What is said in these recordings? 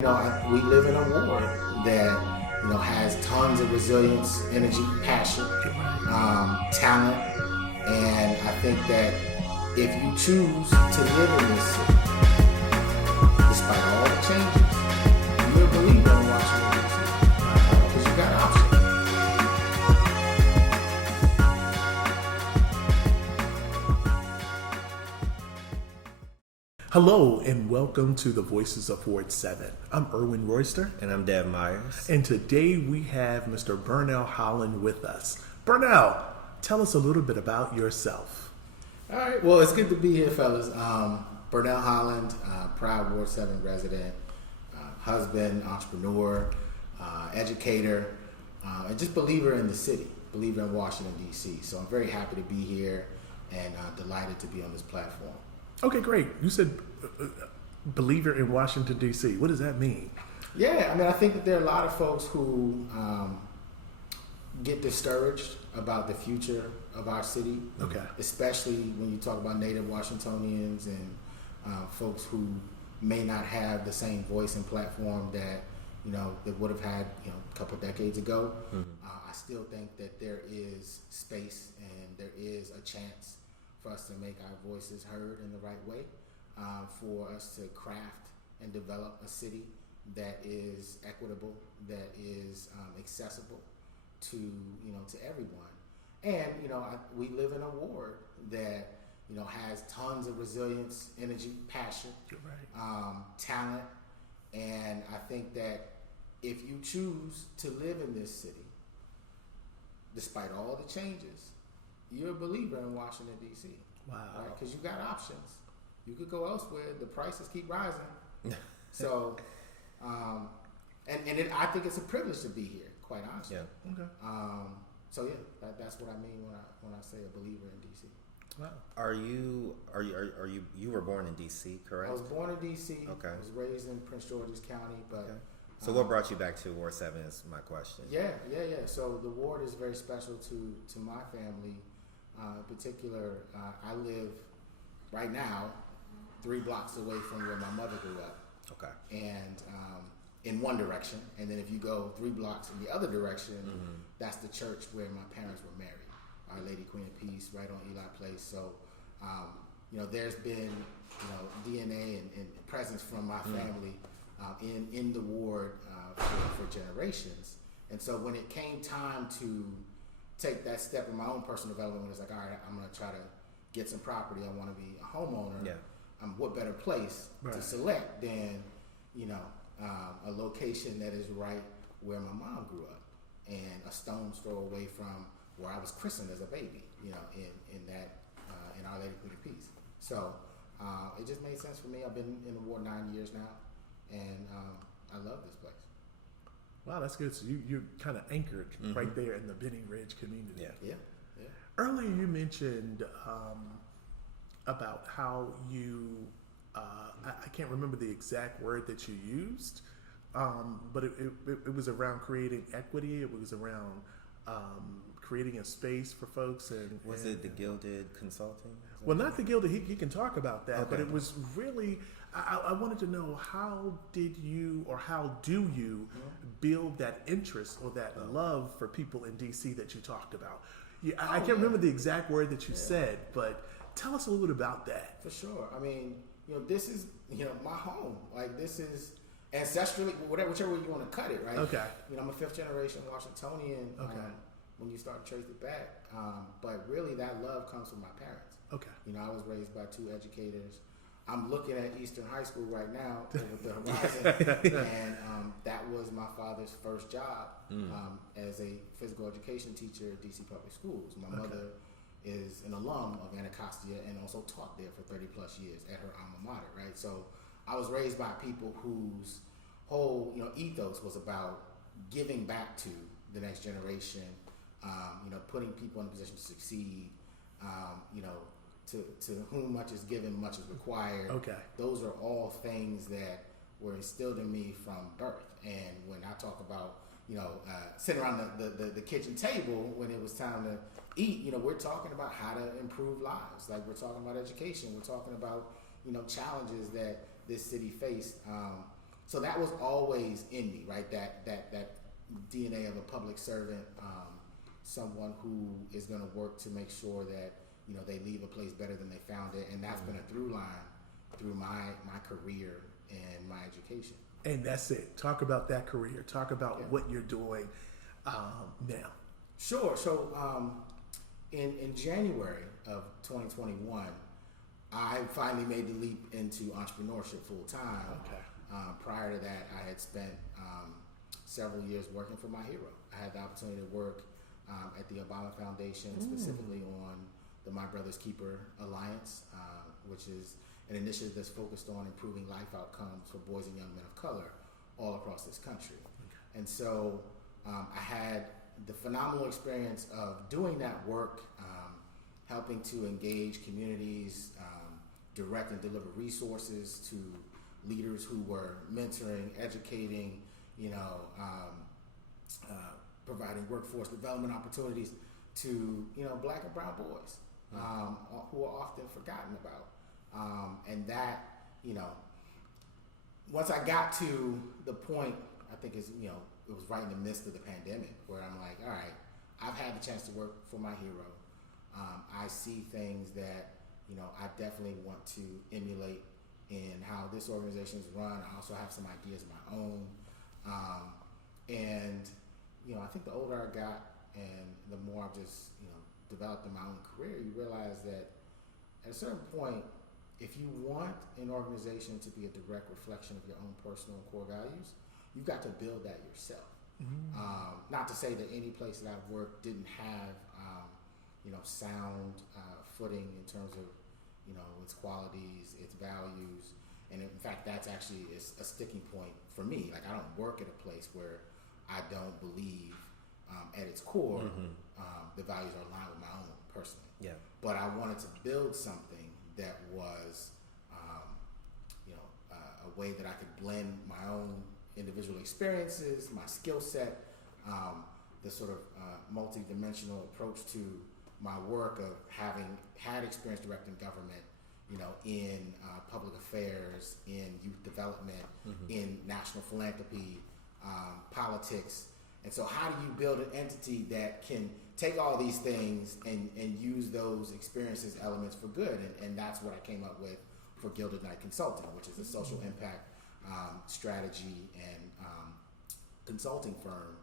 We live in a ward that has tons of resilience, energy, passion, talent, and I think that if you choose to live in this city, despite all the changes, you're a believer in Washington D.C. Because you got options. Hello and welcome to the Voices of Ward 7. I'm Erwin Royster. And I'm Deb Myers. And today we have Mr. Burnell Holland with us. Burnell, tell us a little bit about yourself. All right, well, it's good to be here, fellas. Burnell Holland, proud Ward 7 resident, husband, entrepreneur, educator, and just believer in the city, believer in Washington, D.C. So I'm very happy to be here and delighted to be on this platform. Okay, great. You said believer in Washington, D.C. What does that mean? Yeah, I think that there are a lot of folks who get discouraged about the future of our city. Okay. Especially when you talk about native Washingtonians and folks who may not have the same voice and platform that that would have had a couple of decades ago. Mm-hmm. I still think that there is space and there is a chance for us to make our voices heard in the right way, for us to craft and develop a city that is equitable, that is accessible to everyone. And we live in a ward that has tons of resilience, energy, passion, talent, and I think that if you choose to live in this city, despite all the changes, you're a believer in Washington, D.C. Wow. Right? Because you got options. You could go elsewhere. The prices keep rising. So, I think it's a privilege to be here, quite honestly. Yeah. Okay. That's what I mean when I say a believer in D.C. Wow. Are you were born in D.C., correct? I was born in D.C. Okay. I was raised in Prince George's County, but. Okay. So what brought you back to Ward 7 is my question. Yeah. So the ward is very special to my family. In particular, I live right now 3 blocks away from where my mother grew up. Okay. And in one direction, and then if you go 3 blocks in the other direction, that's the church where my parents were married, Our Lady Queen of Peace, right on Eli Place. So, there's been DNA and presence from my family in the ward for generations. And so when it came time to take that step in my own personal development, when it's like, all right, I'm going to try to get some property, I want to be a homeowner. Yeah. What better place to select than a location that is right where my mom grew up and a stone's throw away from where I was christened as a baby, in Our Lady Queen of Peace. So it just made sense for me. I've been in the ward 9 years now, and I love this place. Wow, that's good. So you're kind of anchored right there in the Benning Ridge community. Yeah. Earlier you mentioned about how you, I can't remember the exact word that you used, but it was around creating equity. It was around creating a space for folks. Was it the Gilded Consulting? Well, not the Gilded. He can talk about that, okay. But it was really, I wanted to know, how did you or how do you build that interest or that love for people in D.C. that you talked about? I can't remember the exact word that you said, but tell us a little bit about that. For sure. This is, my home. Like, this is ancestrally, whichever way you want to cut it, right? Okay. I'm a 5th generation Washingtonian. Okay. When you start to trace it back. But really that love comes from my parents. Okay. I was raised by 2 educators. I'm looking at Eastern High School right now over the horizon, and that was my father's first job as a physical education teacher at DC Public Schools. My mother is an alum of Anacostia and also taught there for 30 plus years at her alma mater, right? So I was raised by people whose whole ethos was about giving back to the next generation, putting people in a position to succeed, to whom much is given, much is required. Okay. Those are all things that were instilled in me from birth. And when I talk about, sitting around the kitchen table when it was time to eat, we're talking about how to improve lives. Like, we're talking about education. We're talking about, challenges that this city faced So that was always in me, right? That DNA of a public servant, someone who is going to work to make sure that they leave a place better than they found it, and that's been a through line through my career and my education. And that's it. Talk about that career. Talk about what you're doing now. Sure. So in January of 2021, I finally made the leap into entrepreneurship full time. Okay. Prior to that, I had spent several years working for my hero. I had the opportunity to work at the Obama Foundation, specifically on the My Brother's Keeper Alliance, which is an initiative that's focused on improving life outcomes for boys and young men of color all across this country. Okay. And so I had the phenomenal experience of doing that work, helping to engage communities, direct and deliver resources to leaders who were mentoring, educating, providing workforce development opportunities to Black and brown boys who are often forgotten about. And that, once I got to the point, I think it was right in the midst of the pandemic, where I'm like, all right, I've had the chance to work for my hero. I see things that I definitely want to emulate in how this organization is run. I also have some ideas of my own, and I think the older I got and the more I've just developed in my own career, you realize that at a certain point, if you want an organization to be a direct reflection of your own personal and core values, you've got to build that yourself. Not to say that any place that I've worked didn't have sound footing in terms of its qualities, its values, and in fact that's actually a sticking point for me. Like, I don't work at a place where I don't believe at its core the values are aligned with my own personally. Yeah. But I wanted to build something that was a way that I could blend my own individual experiences, my skill set, the sort of multi-dimensional approach to my work of having had experience directing government, in public affairs, in youth development, in national philanthropy, politics. And so how do you build an entity that can take all these things and use those experiences, elements for good? And that's what I came up with for Gilded Knight Consulting, which is a social impact strategy and consulting firm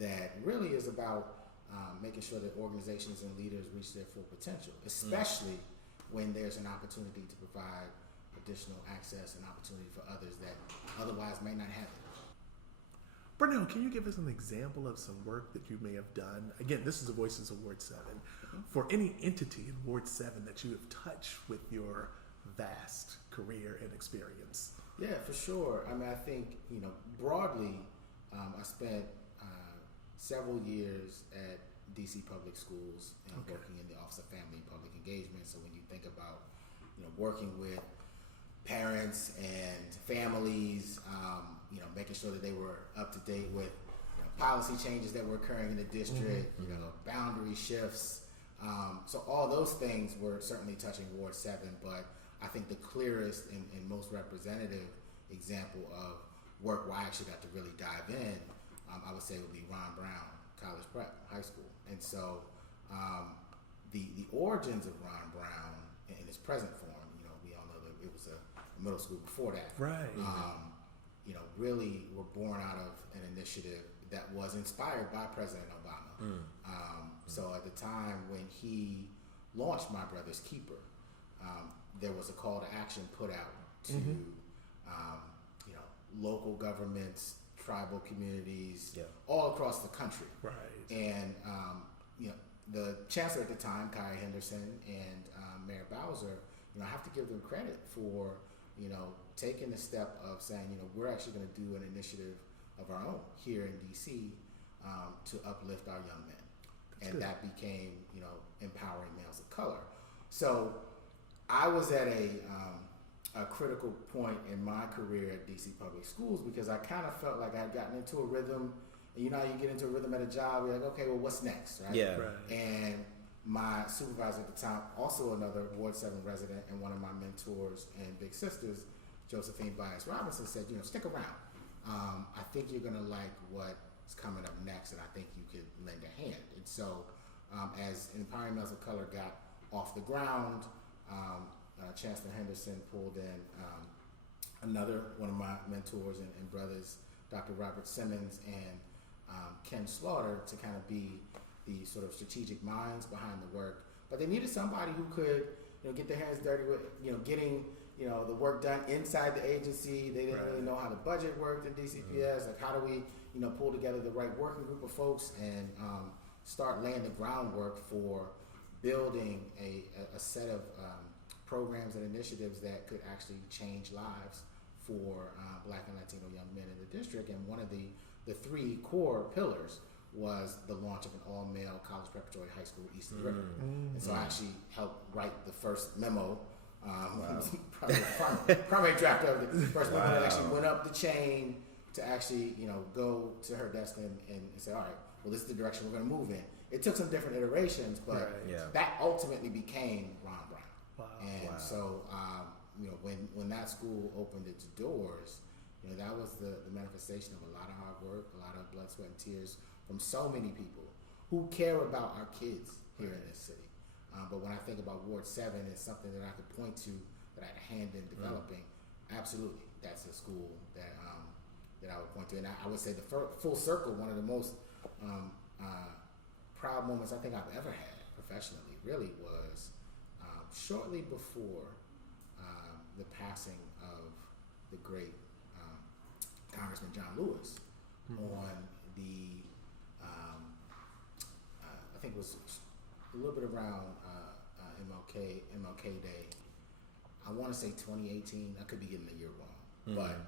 that really is about making sure that organizations and leaders reach their full potential, especially when there's an opportunity to provide additional access and opportunity for others that otherwise may not have it. Burnell, can you give us an example of some work that you may have done? Again, this is the Voices of Ward 7. For any entity in Ward 7 that you have touched with your vast career and experience. Yeah, for sure. I mean, I think, broadly, I spent several years at DC Public Schools, working in the Office of Family and Public Engagement. So when you think about, working with parents and families, making sure that they were up to date with policy changes that were occurring in the district, boundary shifts. So all those things were certainly touching Ward 7, but I think the clearest and most representative example of work where I actually got to really dive in, I would say would be Ron Brown College Prep High School. And so the origins of Ron Brown in its present form, we all know that it was a middle school before that. Right. Really were born out of an initiative that was inspired by President Obama. So at the time when he launched My Brother's Keeper, there was a call to action put out to local governments, tribal communities, all across the country. Right. And the chancellor at the time, Kai Henderson, and Mayor Bowser, I have to give them credit for taking the step of saying, we're actually going to do an initiative of our own here in DC to uplift our young men. That's good. That became, empowering males of color. So I was at a critical point in my career at DC Public Schools because I kind of felt like I had gotten into a rhythm. And you get into a rhythm at a job, you're like, okay, well, what's next, right? Yeah. Right. And my supervisor at the time, also another Ward 7 resident and one of my mentors and big sisters, Josephine Bias Robinson, said, stick around. I think you're going to like what's coming up next, and I think you could lend a hand. And so as Empowering Males of Color got off the ground, Chancellor Henderson pulled in another one of my mentors and brothers, Dr. Robert Simmons and Ken Slaughter, to kind of be the sort of strategic minds behind the work. But they needed somebody who could, get their hands dirty with, getting, the work done inside the agency. They didn't really know how the budget worked in DCPS. Like, how do we, pull together the right working group of folks and start laying the groundwork for building a set of programs and initiatives that could actually change lives for Black and Latino young men in the district. And one of the three core pillars was the launch of an all-male college preparatory high school east of the river. And so I actually helped write the first memo, probably the primary draft of the first memo that actually went up the chain to actually, go to her desk and say, all right, well, this is the direction we're going to move in. It took some different iterations, but that ultimately became Ron Brown. Wow. And so, when that school opened its doors, that was the manifestation of a lot of hard work, a lot of blood, sweat, and tears from so many people who care about our kids here in this city. But when I think about Ward 7, it's something that I could point to that I had a hand in developing. Absolutely, that's a school that I would point to. And I would say the full circle, one of the most proud moments I think I've ever had professionally really was shortly before the passing of the great Congressman John Lewis on the, I think it was a little bit around MLK Day. I want to say 2018. I could be getting the year wrong, but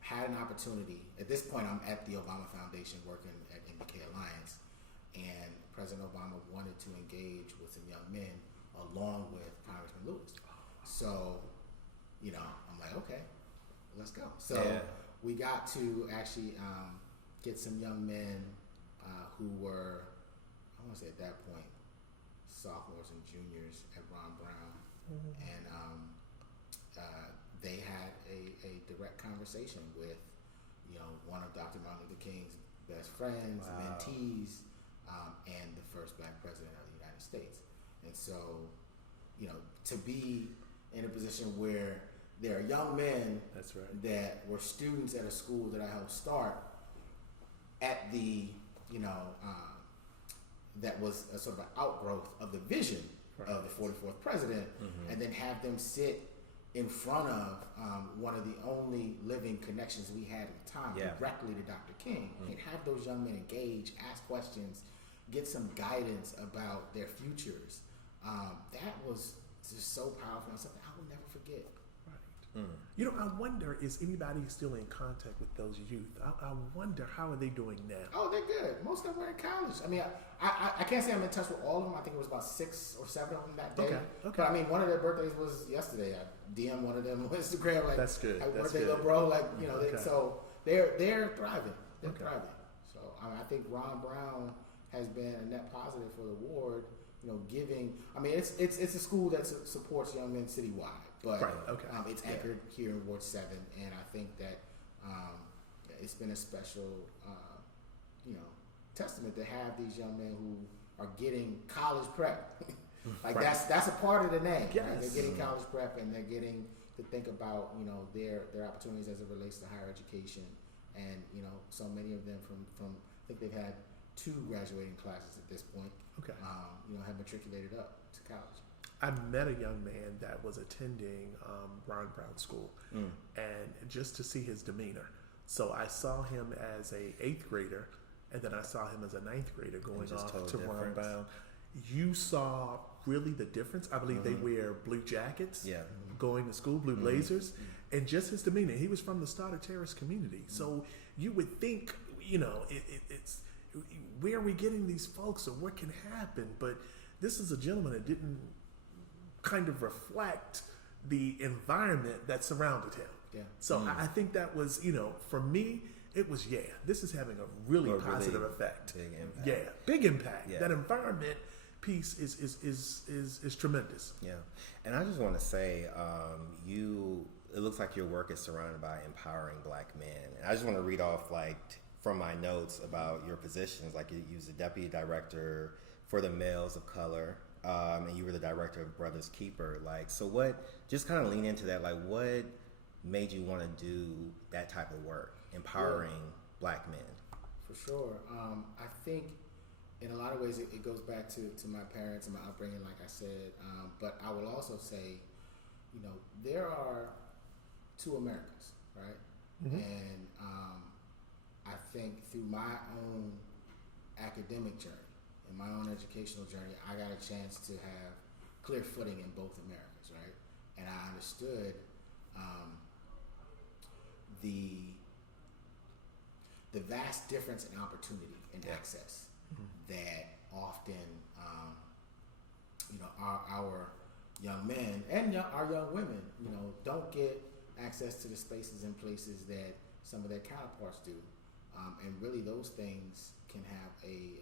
had an opportunity. At this point, I'm at the Obama Foundation working at MBK Alliance, and President Obama wanted to engage with some young men along with Congressman Lewis. So, I'm like, okay, let's go. So we got to actually get some young men who were, I want to say at that point, sophomores and juniors at Ron Brown, and they had a direct conversation with, one of Dr. Martin Luther King's best friends, mentees, and the first Black president of the United States. And so, to be in a position where there are young men that were students at a school that I helped start at the, that was a sort of an outgrowth of the vision of the 44th president, and then have them sit in front of one of the only living connections we had at the time, directly to Dr. King, and have those young men engage, ask questions, get some guidance about their futures. That was just so powerful and something I will never forget. I wonder, is anybody still in contact with those youth? I wonder, how are they doing now? Oh, they're good. Most of them are in college. I mean, I can't say I'm in touch with all of them. I think it was about 6 or 7 of them that day. Okay. But I mean, one of their birthdays was yesterday. I DM'd one of them on Instagram. Like, that's good. Happy birthday, little bro. Like, so they're thriving. They're thriving. So I think Ron Brown has been a net positive for the ward. Giving. I mean, it's a school that supports young men citywide, but it's anchored here in Ward 7, and I think that it's been a special, testament to have these young men who are getting college prep. That's a part of the name. Yes. Right? They're getting college prep, and they're getting to think about their opportunities as it relates to higher education, and so many of them from I think they've had 2 graduating classes at this point. Have matriculated up to college. I met a young man that was attending Ron Brown School, and just to see his demeanor. So I saw him as a 8th grader, and then I saw him as a 9th grader going off to Ron Brown. You saw really the difference. I believe they wear blue jackets, going to school, blue blazers, and just his demeanor. He was from the Starter Terrace community, so you would think, it's where are we getting these folks, or what can happen? But this is a gentleman that didn't kind of reflect the environment that surrounded him. Yeah. So I think that was, for me, it was, this is having a really positive effect. Big impact. Yeah, big impact. Yeah. That environment piece is tremendous. Yeah. And I just want to say, it looks like your work is surrounded by empowering Black men. And I just want to read off from my notes about your positions. Like you was the deputy director for the males of color, and you were the director of Brothers Keeper. So what? Just kind of lean into that. What made you want to do that type of work, empowering Black men? For sure. I think in a lot of ways it goes back to my parents and my upbringing, like I said. But I will also say, there are two Americas, right? Mm-hmm. And I think through my own academic journey and my own educational journey, I got a chance to have clear footing in both Americas, right? And I understood the vast difference in opportunity and access that often our young men and our young women don't get access to the spaces and places that some of their counterparts do, and really those things can have a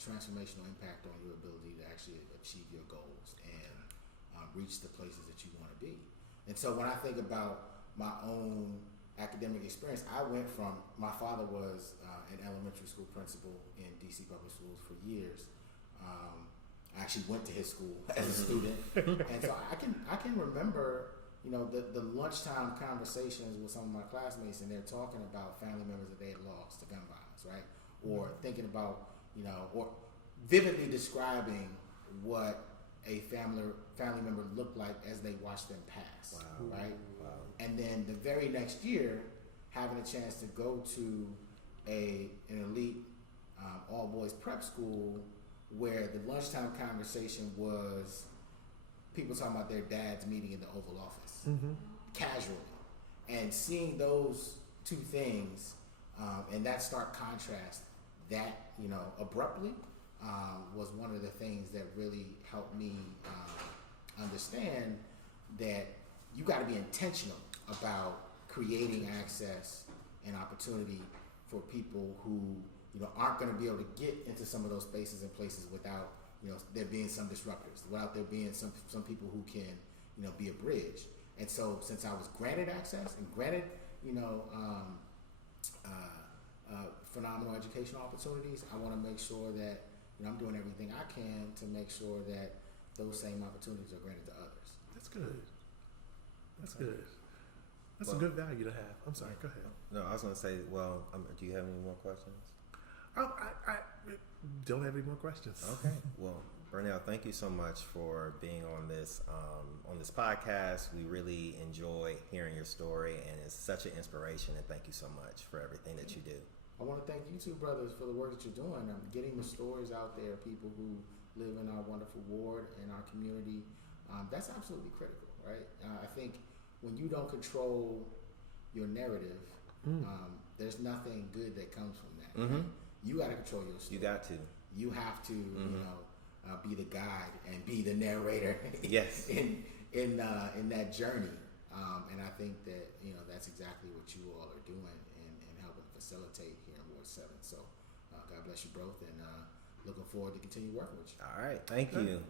transformational impact on your ability to actually achieve your goals and reach the places that you want to be. And so when I think about my own academic experience, I went from, my father was an elementary school principal in DC public schools for years. I actually went to his school as a student, and so I can remember the lunchtime conversations with some of my classmates, and they're talking about family members that they had lost to gun violence, right? Or thinking about or vividly describing what a family member looked like as they watched them pass, right? Wow. And then the very next year, having a chance to go to an elite all boys prep school where the lunchtime conversation was people talking about their dads meeting in the Oval Office, casually, and seeing those two things and that stark contrast that abruptly was one of the things that really helped me understand that you got to be intentional about creating access and opportunity for people who aren't going to be able to get into some of those spaces and places without there being some disruptors, without there being some people who can be a bridge. And so since I was granted access and granted phenomenal educational opportunities, I want to make sure that I'm doing everything I can to make sure that those same opportunities are granted to others. That's good. That's good. That's a good value to have. I'm sorry, go ahead. No, I was going to say, do you have any more questions? I don't have any more questions. Okay. Well, Burnell, thank you so much for being on this podcast. We really enjoy hearing your story, and it's such an inspiration. And thank you so much for everything that you do. I want to thank you two brothers for the work that you're doing. Getting the stories out there, people who live in our wonderful ward and our community. That's absolutely critical, right? I think when you don't control your narrative, there's nothing good that comes from that. Right? You got to control your story. You got to. You have to, be the guide and be the narrator. Yes. in that journey, and I think that that's exactly what you all are doing and helping facilitate here in Ward 7. So, God bless you both, and looking forward to continue working with you. All right. Thank you.